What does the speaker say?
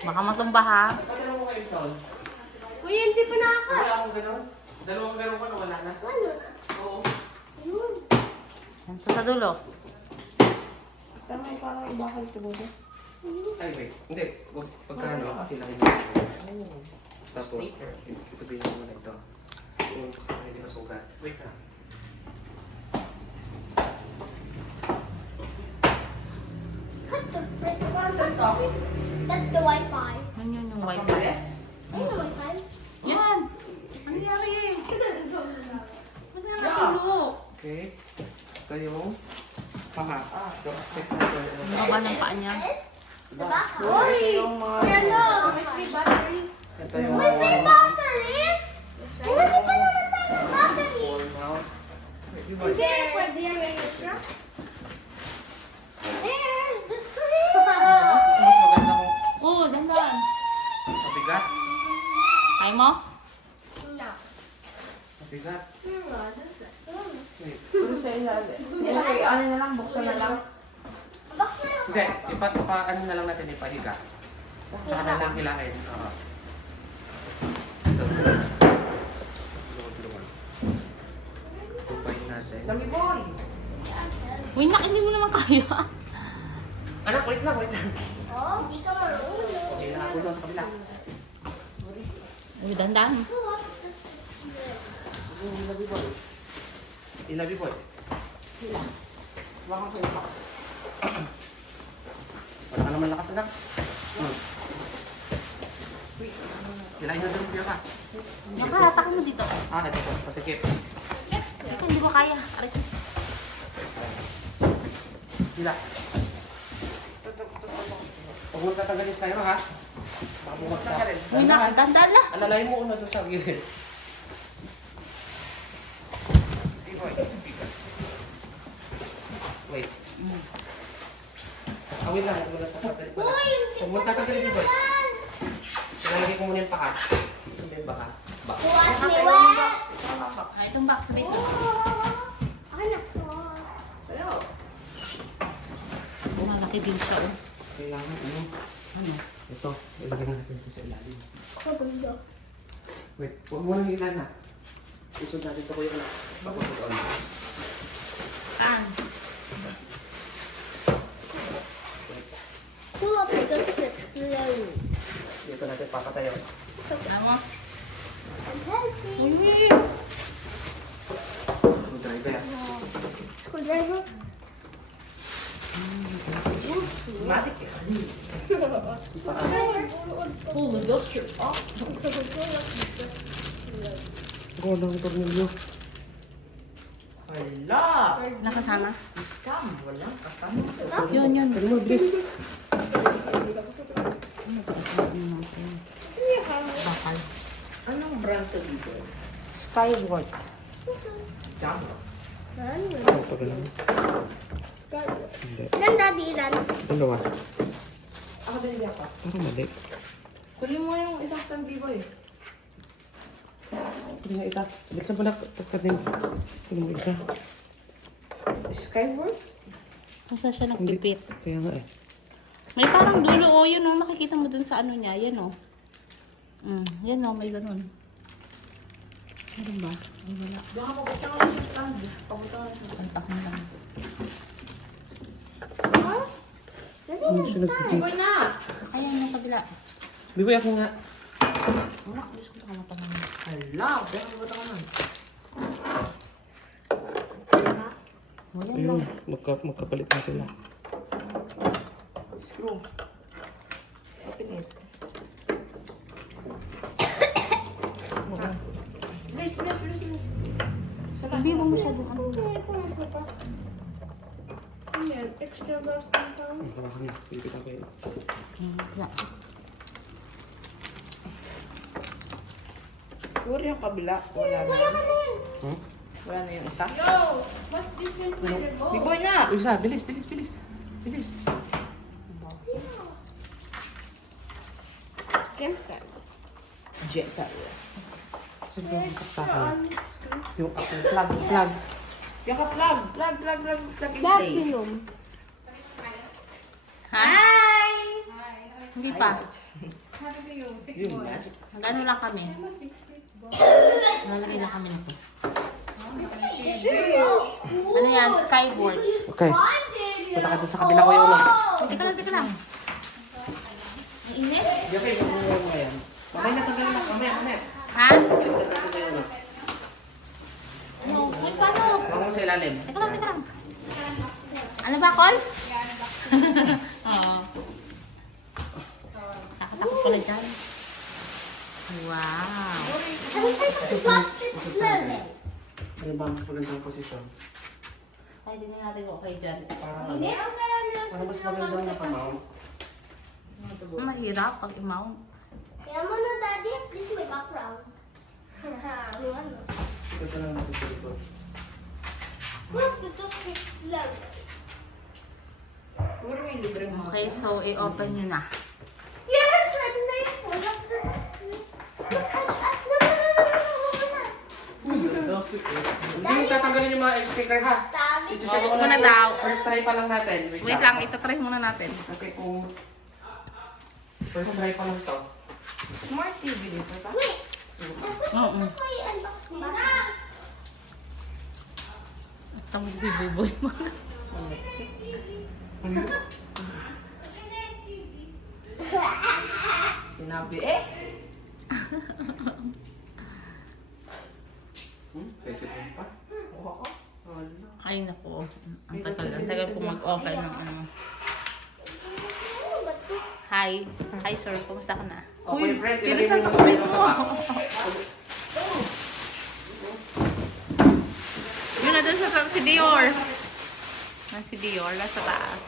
Baka matumba ha. Pagkano mo kayo, Son? Kuya, hindi pa nakaka. Wala akong gano'n. Dalawang gano'n ka na wala na. Ano? Oo. Ayun. Yan sa dulo. Pero may parang ibakal ito ba? Ay, wait. Hindi. Pagkano, kilangin mo. Tapos, ito din mo na ito. Kung hindi masugat. Wait na. Cut the frick. That's the Wi-Fi. Yan yun yung wifi. Ayun the Wi-Fi. Yan! Ano nangyari? Ba't nga natulog? Okay. Ito yung panga. Check natin. Ang baba ng paa niya. The back. Uy! Kuya, look. May free batteries. Ito yung May free batteries? Wala di pa naman tayo battery. wall mount. Wait, di ba? Hindi, pwede yan may extra. There, that's free. Mas maganda kung Oo, dandan. mabigat. Kaya mo? No. Mabigat. Wait. Pero sa ilalim. Okay, ano na lang, buksan na lang. Box na yun. Hindi. Ano na lang natin ipahiga. Tsaka na lang hilahin. Oo. Ito. Tulungan. Kumpain natin. Lami boy! Uy, nak, hindi mo naman kaya. Anak, wait lang, wait lang. Oh, hindi ka marunong. Okay, ako doon sa kabila. Uy, dandan. Ilabi boy. Ilabi boy. Baka kayo box. Wala ka naman lakas anak. Hilahin na doon, biya ka. Nakalatak mo dito. Ito po, pasikip. Ito, hindi mo kaya. Aray. Hila. Huwag mo tatanggalin sa styro, ha? Baka bumagsak. Uy, nak, dandan na. Alalayin mo una doon sa gilid. Wait. Awin lang, ito muna sa tatalik ko. Uy, Huwag mo tatanggalin dito. yan. Ilalagay ko muna yung paka. Saan yung baka? Baka. Bukas ni Wes. Ah, itong box, sabit mo. Anak ko. Ayo. Malaki din siya, oh. Kailangan ano? Ito, ilagay natin ito sa ilalim. Kabundo. Wait, huwag mo nang ilan na. Isod natin ito ko yung anak. Papunod on. Ah. Pull up the strip slowly. Dito natin papatayo. Alam mo? I'm helping. Uy, Screwdriver. Screwdriver. Matik eh. pull the duster off. Ikaw lang ang tornilyo. Hala! Nakasama? Scam! Walang kasama. Yun, yun. Ano mo, bilis? Bakal. Anong brand to dito? Skyward. Jamo. Ito ka lang. Hindi. Ilan, Daddy? Ilan? Dalawa. Ako din niya pa. Parang mali. Kunin mo yung isang stand B-boy. Kunin mo isa. Bilisan mo na. Kunin mo isa. Skyward? Basta siya Hindi. nagpipit. Kaya nga eh. May parang dulo, oh. Yun, oh. Makikita mo dun sa ano niya. Yan, oh. Yan, oh. May ganun. Meron ba? Ay, wala. Doon ka papunta ka lang sa stand. Papunta ka lang sa stand. Palpak mo lang. Kasi Hindi siya nagpipit. B-boy na! Ayan, yung kabila. Biboy ako nga. Wala, Diyos ko baka matanong. Hala! Doon ka papunta ka lang. Oh, yan Ayun, lang. magkapalit na sila. Screw. Open it. Bilis, bilis, bilis, bilis. Sala. Hindi mo masyado. Ano? yan. Extra gas na pa. Ang parang kami. Pipit ako yun. Wala. Puro yung kabila. Wala na. Hmm? Wala na yung isa. Yo! What's different with your bowl? B-boy na! Uy, isa. Bilis, bilis, bilis. Bilis. Different. Jet tayo. Sige, yung sa akin. On screen. Yung ako. Plug. Yung ka-plug. Plug and play. Platinum. Ha? Hi! Hindi pa. Yung magic. Mag-ano lang kami. Lalagay lang kami nito. Ano yan? Skyboard. Okay. Punta ka dun sa kabila ko yung ulo. Tika lang. Ang init? Di okay, magmumura mo yan. Mamaya natanggal lang. Mamaya. Ha? Tatanggal mo yung ulo. Ano? Ay, paano? Huwag mo sa ilalim. Teka lang. Ano ba, Col? Oo. Nakatakot ko na dyan. Wow. Can we take the plastic slowly? Ano ba ang mas magandang posisyon? Ay, hindi na natin okay dyan. Para mas magandang napamount. Mahirap pag i-mount. Kaya mo na, Daddy. At least may background. Ano? Ito lang natin sa likod. Look, ito slowly. Puro may libre mo. Okay, so i-open nyo na. Yes, right in there. Look at this. Hindi mo tatanggalin yung mga speaker ha. Stop it. I-check Wag mo na daw. First try pa lang natin. Wait lang, itatry muna natin. Kasi kung first try pa lang to. Smart TV dito. Ta? Wait. Oo. Ito yung unbox nila. Tapos si Buboy mo. Sinabi eh. Facebook pa? Oo. Wala. Ay, naku. Ang tagal po mag-offer ng ano. Hi. Hi, sir. Kumusta ka na? Okay, friend. Ilagay mo yung spray mo sa box. Yun na dun sa si Dior. Si Dior, nasa taas.